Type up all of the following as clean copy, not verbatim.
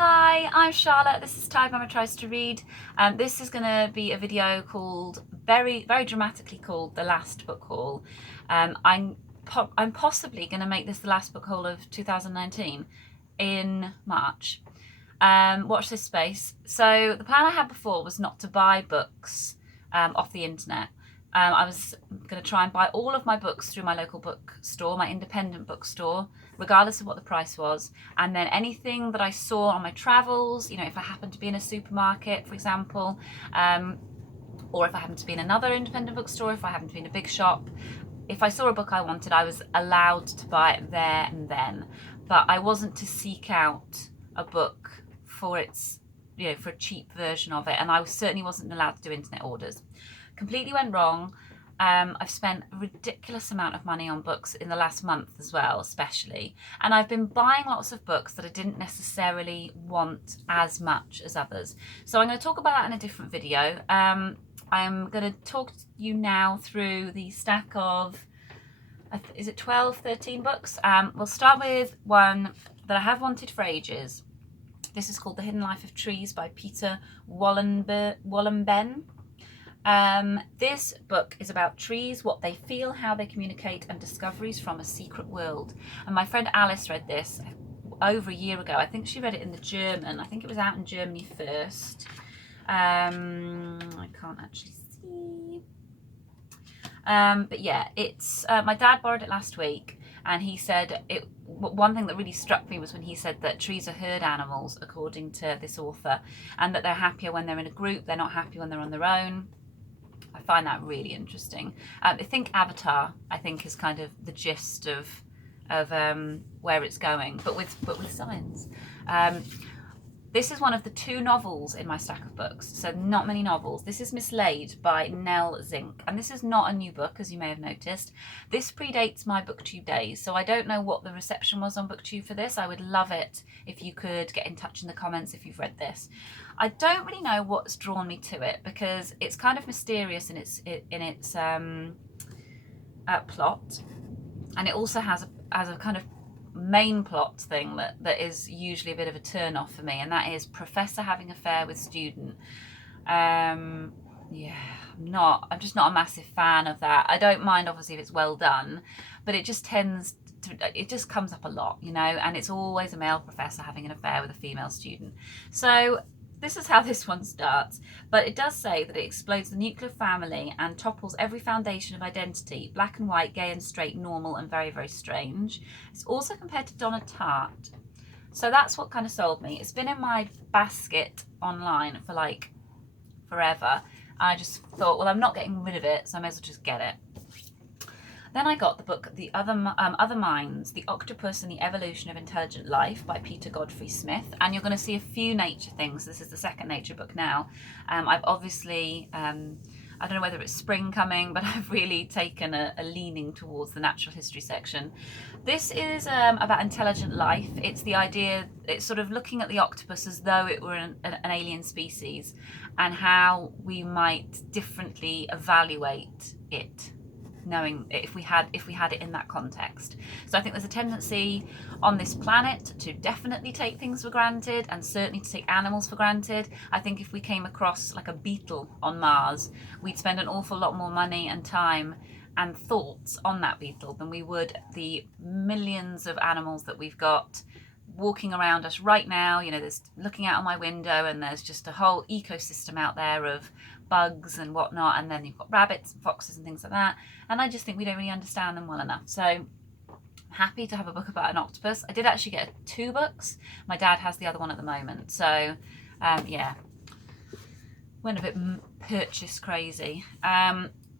Hi, I'm Charlotte. This is Ty Mama Tries to Read. This is going to be a video called, very dramatically called, The Last Book Haul. I'm possibly going to make this the last book haul of 2019 in March. Watch this space. So the plan I had before was not to buy books off the internet. I was going to try and buy all of my books through my local bookstore, my independent bookstore, regardless of what the price was. And then anything that I saw on my travels, you know, if I happened to be in a supermarket, for example, or if I happened to be in another independent bookstore, if I happened to be in a big shop, if I saw a book I wanted, I was allowed to buy it there and then. But I wasn't to seek out a book for its, you know, for a cheap version of it. And I certainly wasn't allowed to do internet orders. Completely went wrong. I've spent a ridiculous amount of money on books in the last month as well, especially. And I've been buying lots of books that I didn't necessarily want as much as others. So I'm going to talk about that in a different video. I'm going to talk to you now through the stack of, is it 12, 13 books? We'll start with one that I have wanted for ages. This is called The Hidden Life of Trees by Peter wohlleben. This book is about trees, what they feel, how they communicate, and discoveries from a secret world. And my friend Alice read this over a year ago. I think she read it in the German. I think it was out in Germany first. I can't actually see. But yeah, it's my dad borrowed it last week, and he said one thing that really struck me was when he said that trees are herd animals, according to this author, and that they're happier when they're in a group, they're not happy when they're on their own. I find that really interesting. I think Avatar, I think, is kind of the gist of where it's going, but with science. This is one of the 2 novels in my stack of books, so not many novels. This is Mislaid by Nell, and this is not a new book, as you may have noticed. This predates my BookTube days, so I don't know what the reception was on BookTube for this. I would love it if you could get in touch in the comments if you've read this. I don't really know what's drawn me to it, because it's kind of mysterious in its plot, and it also has a kind of main plot thing that is usually a bit of a turn off for me, and that is professor having affair with student. Yeah, I'm just not a massive fan of that. I don't mind obviously if it's well done, but it just comes up a lot, you know, and it's always a male professor having an affair with a female student. So this is how this one starts, but it does say that it explodes the nuclear family and topples every foundation of identity: black and white, gay and straight, normal and very, very strange. It's also compared to Donna Tartt. So that's what kind of sold me. It's been in my basket online for like forever. I just thought, well, I'm not getting rid of it, so I may as well just get it. Then I got the book The Other Minds, The Octopus and the Evolution of Intelligent Life by Peter Godfrey-smith. And you're going to see a few nature things. This is the second nature book now. I've obviously, I don't know whether it's spring coming, but I've really taken a leaning towards the natural history section. This is about intelligent life. It's the idea, it's sort of looking at the octopus as though it were an alien species, and how we might differently evaluate it, knowing if we had it in that context. So I think there's a tendency on this planet to definitely take things for granted, and certainly to take animals for granted. I think if we came across like a beetle on Mars, we'd spend an awful lot more money and time and thoughts on that beetle than we would the millions of animals that we've got walking around us right now. You know, there's looking out on my window, and there's just a whole ecosystem out there of bugs and whatnot, and then you've got rabbits and foxes and things like that, and I just think we don't really understand them well enough. So I'm happy to have a book about an octopus. I did actually get 2 books. My dad has the other one at the moment, so yeah, went a bit purchase crazy.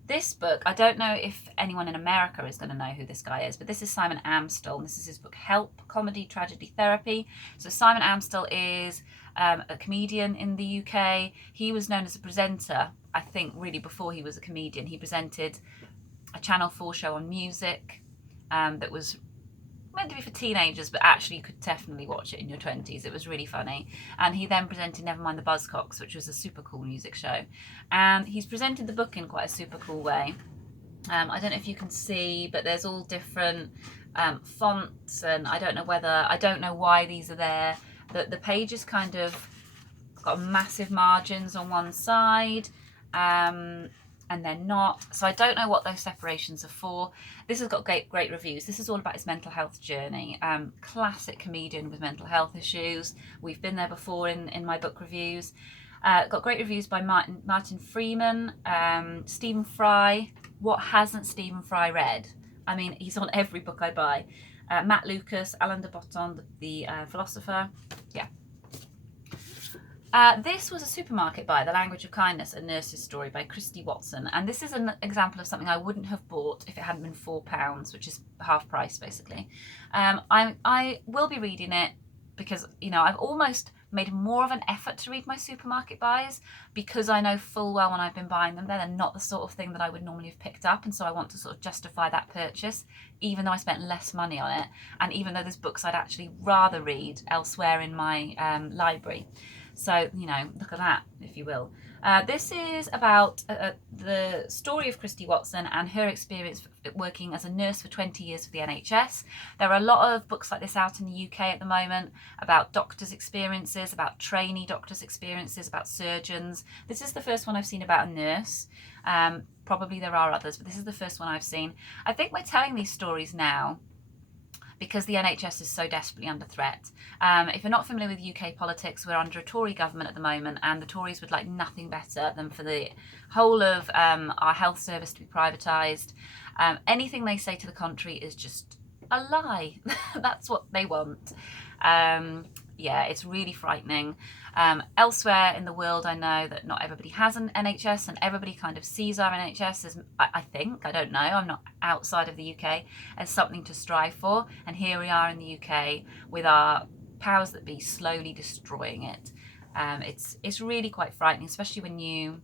This book, I don't know if anyone in America is going to know who this guy is, but this is Simon Amstell, and this is his book Help, Comedy, Tragedy, Therapy. So Simon Amstell is a comedian in the UK. He was known as a presenter, I think, really before he was a comedian. He presented a Channel 4 show on music that was meant to be for teenagers, but actually you could definitely watch it in your 20s. It was really funny. And he then presented Nevermind the Buzzcocks, which was a super cool music show. And he's presented the book in quite a super cool way. I don't know if you can see, but there's all different fonts, and I don't know why these are there. The page is kind of got massive margins on one side, and they're not. So I don't know what those separations are for. This has got great reviews. This is all about his mental health journey. Classic comedian with mental health issues. We've been there before in my book reviews. Got great reviews by Martin Freeman, Stephen Fry. What hasn't Stephen Fry read? I mean, he's on every book I buy. Matt Lucas, Alain de Botton, the philosopher. Yeah. This was a supermarket buy, The Language of Kindness, A Nurse's Story by Christie Watson. And this is an example of something I wouldn't have bought if it hadn't been £4, which is half price basically. I will be reading it because, you know, I've almost made more of an effort to read my supermarket buys because I know full well when I've been buying them, they're not the sort of thing that I would normally have picked up. And so I want to sort of justify that purchase, even though I spent less money on it. And even though there's books I'd actually rather read elsewhere in my library. So, you know, look at that, if you will. This is about the story of Christie Watson and her experience working as a nurse for 20 years for the NHS. There are a lot of books like this out in the UK at the moment about doctors' experiences, about trainee doctors' experiences, about surgeons. This is the first one I've seen about a nurse. Probably there are others, but this is the first one I've seen. I think we're telling these stories now because the NHS is so desperately under threat. If you're not familiar with UK politics, we're under a Tory government at the moment, and the Tories would like nothing better than for the whole of our health service to be privatised. Anything they say to the contrary is just a lie. That's what they want. Yeah, it's really frightening. Elsewhere in the world, I know that not everybody has an NHS, and everybody kind of sees our NHS as, I think, I don't know, I'm not outside of the UK, as something to strive for. And here we are in the UK with our powers that be slowly destroying it. It's really quite frightening, especially when you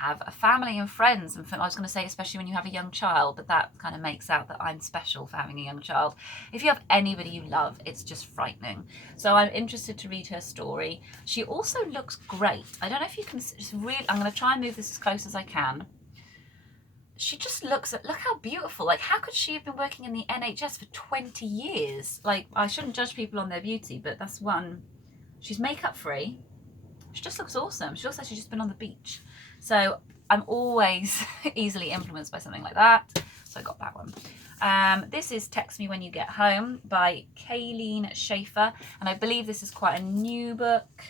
have a family and friends, and I was going to say especially when you have a young child, but that kind of makes out that I'm special for having a young child. If you have anybody you love, it's just frightening. So I'm interested to read her story. She also looks great. I don't know if you can, just really, I'm going to try and move this as close as I can. She just look how beautiful. Like, how could she have been working in the NHS for 20 years? Like, I shouldn't judge people on their beauty, but that's one. She's makeup free. She just looks awesome. She looks like she's just been on the beach. So I'm always easily influenced by something like that. So I got that one. This is Text Me When You Get Home by Kayleen Schaefer. And I believe this is quite a new book.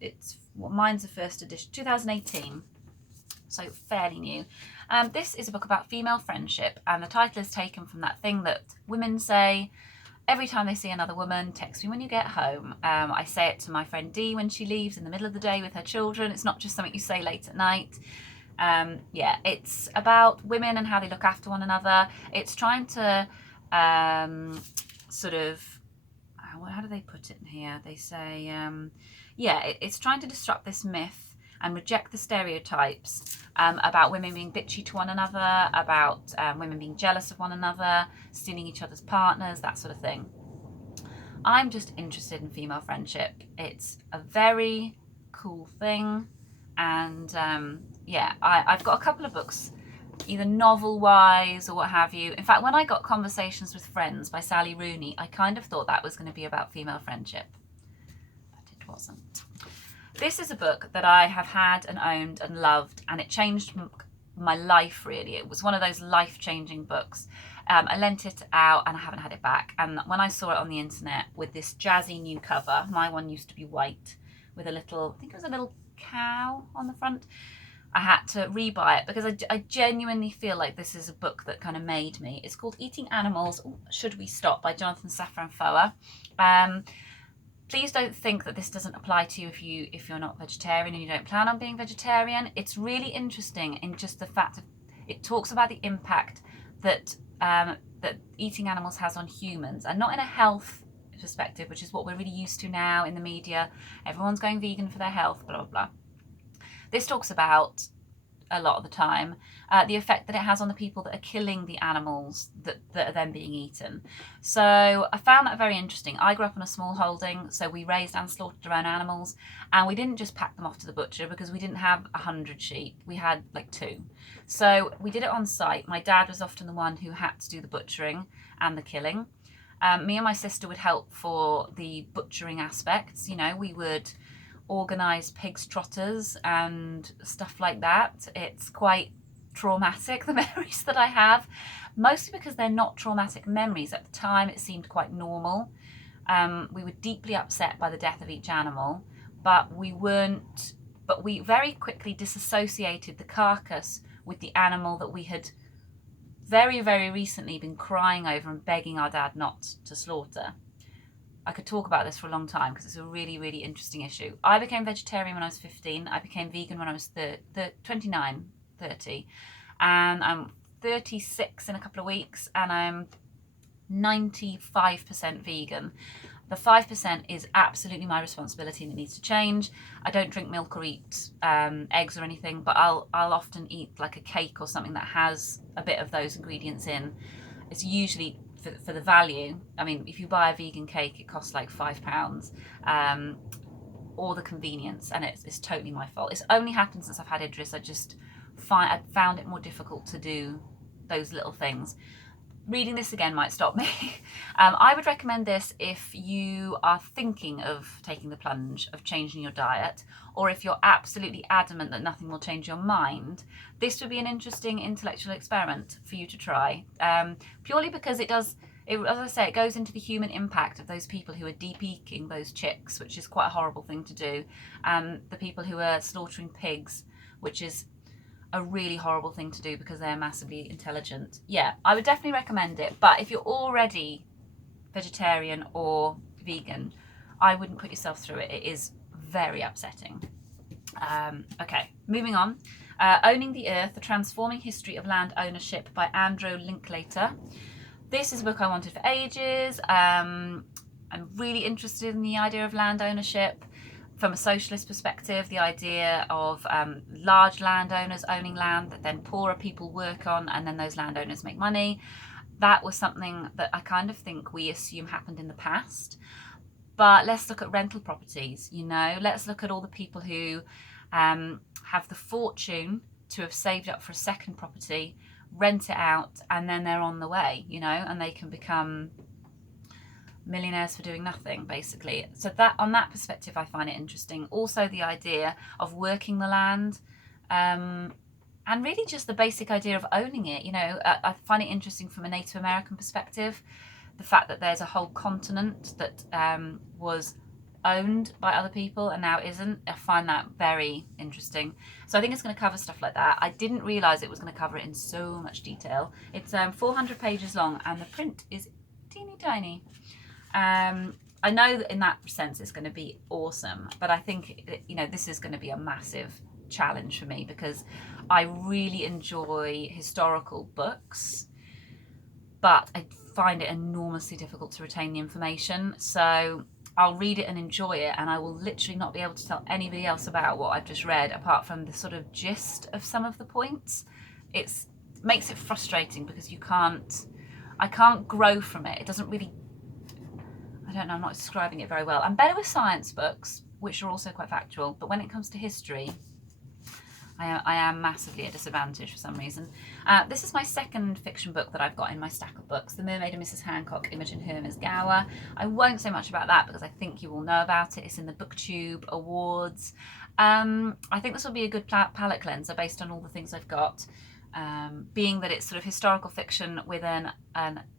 It's, well, mine's a first edition, 2018. So fairly new. This is a book about female friendship. And the title is taken from that thing that women say every time they see another woman: text me when you get home. I say it to my friend Dee when she leaves in the middle of the day with her children. It's not just something you say late at night. Yeah, it's about women and how they look after one another. It's trying to sort of, how do they put it in here? They say, yeah, it's trying to disrupt this myth and reject the stereotypes about women being bitchy to one another, about women being jealous of one another, stealing each other's partners, that sort of thing. I'm just interested in female friendship. It's a very cool thing. And yeah, I've got a couple of books, either novel-wise or what have you. In fact, when I got Conversations with Friends by Sally Rooney, I kind of thought that was going to be about female friendship, but it wasn't. This is a book that I have had and owned and loved, and it changed my life, really. It was one of those life-changing books. I lent it out and I haven't had it back. And when I saw it on the internet with this jazzy new cover, my one used to be white with a little, I think it was a little cow on the front, I had to rebuy it because I genuinely feel like this is a book that kind of made me. It's called Eating Animals, Should We Stop by Jonathan Safran Foer. Please don't think that this doesn't apply to you if you're not vegetarian and you don't plan on being vegetarian. It's really interesting in just the fact that it talks about the impact that that eating animals has on humans, and not in a health perspective, which is what we're really used to now in the media. Everyone's going vegan for their health, blah, blah, blah. This talks about, a lot of the time, the effect that it has on the people that are killing the animals that are then being eaten. So I found that very interesting. I grew up on a small holding, so we raised and slaughtered our own animals, and we didn't just pack them off to the butcher because we didn't have 100 sheep. We had like 2. So we did it on site. My dad was often the one who had to do the butchering and the killing. Me and my sister would help for the butchering aspects. You know, we would organise pigs' trotters and stuff like that. It's quite traumatic, the memories that I have, mostly because they're not traumatic memories. At the time it seemed quite normal. We were deeply upset by the death of each animal, but we very quickly disassociated the carcass with the animal that we had very, very recently been crying over and begging our dad not to slaughter. I could talk about this for a long time because it's a really, really interesting issue. I became vegetarian when I was 15. I became vegan when I was 29, 30. And I'm 36 in a couple of weeks, and I'm 95% vegan. The 5% is absolutely my responsibility and it needs to change. I don't drink milk or eat eggs or anything, but I'll often eat like a cake or something that has a bit of those ingredients in. It's usually for the value. I mean, if you buy a vegan cake, it costs like £5, or the convenience, and it's totally my fault. It's only happened since I've had Idris. I found it more difficult to do those little things. Reading this again might stop me. I would recommend this if you are thinking of taking the plunge of changing your diet, or if you're absolutely adamant that nothing will change your mind. This would be an interesting intellectual experiment for you to try, purely because as I say, it goes into the human impact of those people who are deep-eking those chicks, which is quite a horrible thing to do, the people who are slaughtering pigs, which is a really horrible thing to do because they're massively intelligent. Yeah, I would definitely recommend it, but if you're already vegetarian or vegan, I wouldn't put yourself through it. It is very upsetting. Okay, moving on. Owning the Earth, The Transforming History of Land Ownership by Andro Linklater. This is a book I wanted for ages. I'm really interested in the idea of land ownership. From a socialist perspective, the idea of large landowners owning land that then poorer people work on, and then those landowners make money. That was something that I kind of think we assume happened in the past. But let's look at rental properties, you know. Let's look at all the people who have the fortune to have saved up for a second property, rent it out, and then they're on the way, you know, and they can become millionaires for doing nothing, basically. So that, on that perspective, I find it interesting. Also the idea of working the land, and really just the basic idea of owning it, you know. I find it interesting from a Native American perspective, the fact that there's a whole continent that was owned by other people and now isn't. I find that very interesting. So I think it's going to cover stuff like that. I didn't realise it was going to cover it in so much detail. It's 400 pages long and the print is teeny tiny. I know that in that sense it's going to be awesome, but I think, you know, this is going to be a massive challenge for me because I really enjoy historical books, but I find it enormously difficult to retain the information. So I'll read it and enjoy it, and I will literally not be able to tell anybody else about what I've just read apart from the sort of gist of some of the points. It makes it frustrating because I can't grow from it. It doesn't really, I don't know, I'm not describing it very well. I'm better with science books, which are also quite factual, but when it comes to history, I am massively at disadvantage for some reason. This is my second fiction book that I've got in my stack of books, The Mermaid and Mrs Hancock Imogen Hermes Gowar. I won't say much about that because I think you all know about it. It's in the BookTube Awards. I think this will be a good palette cleanser based on all the things I've got, being that it's sort of historical fiction with an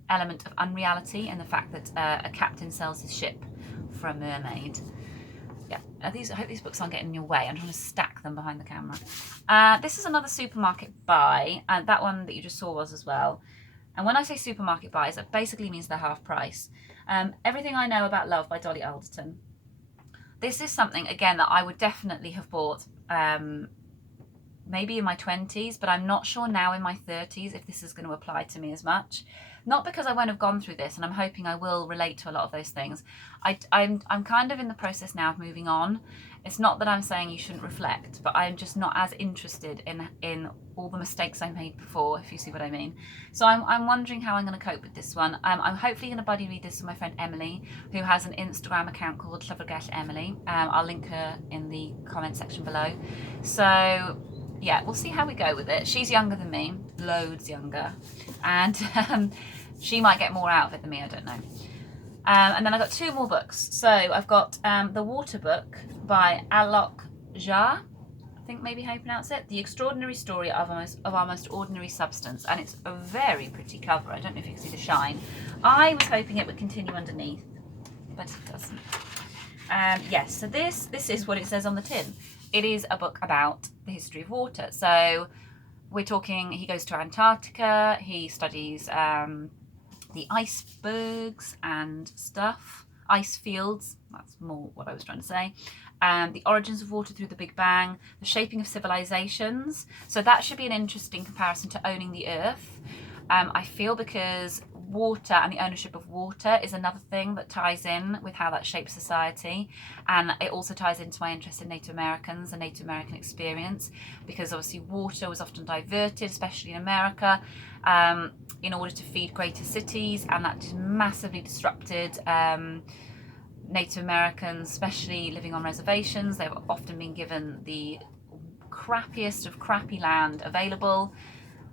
element of unreality and the fact that a captain sells his ship for a mermaid. Yeah, I hope these books aren't getting in your way. I'm trying to stack them behind the camera. This is another supermarket buy, and that one that you just saw was as well. And when I say supermarket buys, that basically means they're half price. Everything I Know About Love by Dolly Alderton. This is something, again, that I would definitely have bought maybe in my 20s, but I'm not sure now in my 30s if this is going to apply to me as much. Not because I won't have gone through this, and I'm hoping I will relate to a lot of those things. I'm kind of in the process now of moving on. It's not that I'm saying you shouldn't reflect, but I'm just not as interested in all the mistakes I made before, if you see what I mean. So I'm wondering how I'm going to cope with this one. I'm hopefully going to buddy read this with my friend Emily, who has an Instagram account called Llyfrgell Emily. I'll link her in the comment section below. So yeah, we'll see how we go with it. She's younger than me, loads younger, and she might get more out of it than me, I don't know. And then I got 2 more books. So I've got The Water Book by Alok, I think maybe how you pronounce it. The Extraordinary Story of Our Most Ordinary Substance. And it's a very pretty cover. I don't know if you can see the shine. I was hoping it would continue underneath, but it doesn't. Yes, so this is what it says on the tin. It is a book about the history of water. So we're talking, he goes to Antarctica, he studies the icebergs and stuff, ice fields, that's more what I was trying to say, the origins of water through the Big Bang, the shaping of civilizations. So that should be an interesting comparison to Owning the Earth. I feel, because water and the ownership of water is another thing that ties in with how that shapes society, and it also ties into my interest in Native Americans and Native American experience, because obviously water was often diverted, especially in America, in order to feed greater cities, and that just massively disrupted Native Americans, especially living on reservations. They've often been given the crappiest of crappy land available.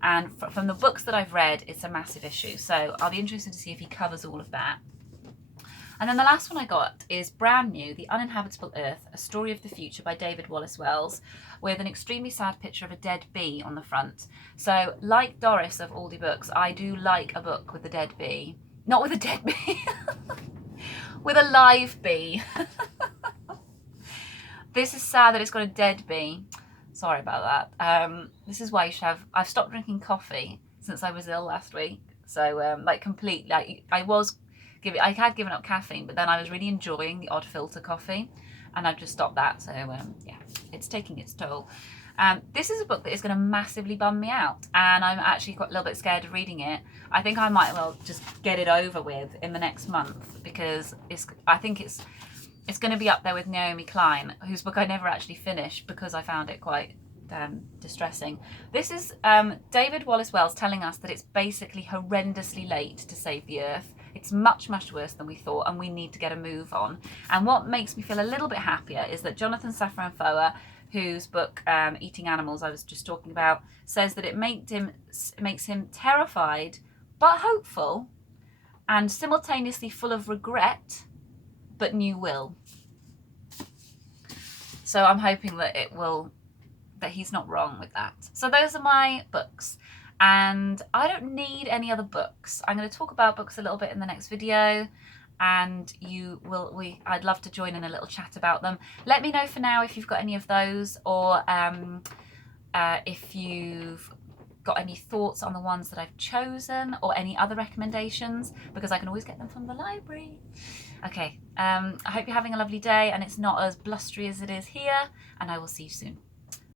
And from the books that I've read, it's a massive issue. So I'll be interested to see if he covers all of that. And then the last one I got is brand new, The Uninhabitable Earth, A Story of the Future by David Wallace-Wells, with an extremely sad picture of a dead bee on the front. So like Doris of Aldi Books, I do like a book with a dead bee. Not with a dead bee, with a live bee. This is sad that it's got a dead bee. Sorry about that. This is why you should have... I've stopped drinking coffee since I was ill last week. So, like, complete... Like, I had given up caffeine, but then I was really enjoying the odd filter coffee. And I've just stopped that. So, yeah, it's taking its toll. This is a book that is going to massively bum me out. And I'm actually quite a little bit scared of reading it. I think I might well just get it over with in the next month. Because I think it's going to be up there with Naomi Klein, whose book I never actually finished because I found it quite distressing. This is David Wallace-Wells telling us that it's basically horrendously late to save the Earth. It's much, much worse than we thought, and we need to get a move on. And what makes me feel a little bit happier is that Jonathan Safran Foer, whose book Eating Animals I was just talking about, says that it makes him terrified but hopeful, and simultaneously full of regret but new will. So I'm hoping that that he's not wrong with that. So those are my books, and I don't need any other books. I'm going to talk about books a little bit in the next video, and I'd love to join in a little chat about them. Let me know for now if you've got any of those, or if you've got any thoughts on the ones that I've chosen, or any other recommendations, because I can always get them from the library. Okay, I hope you're having a lovely day and it's not as blustery as it is here, and I will see you soon.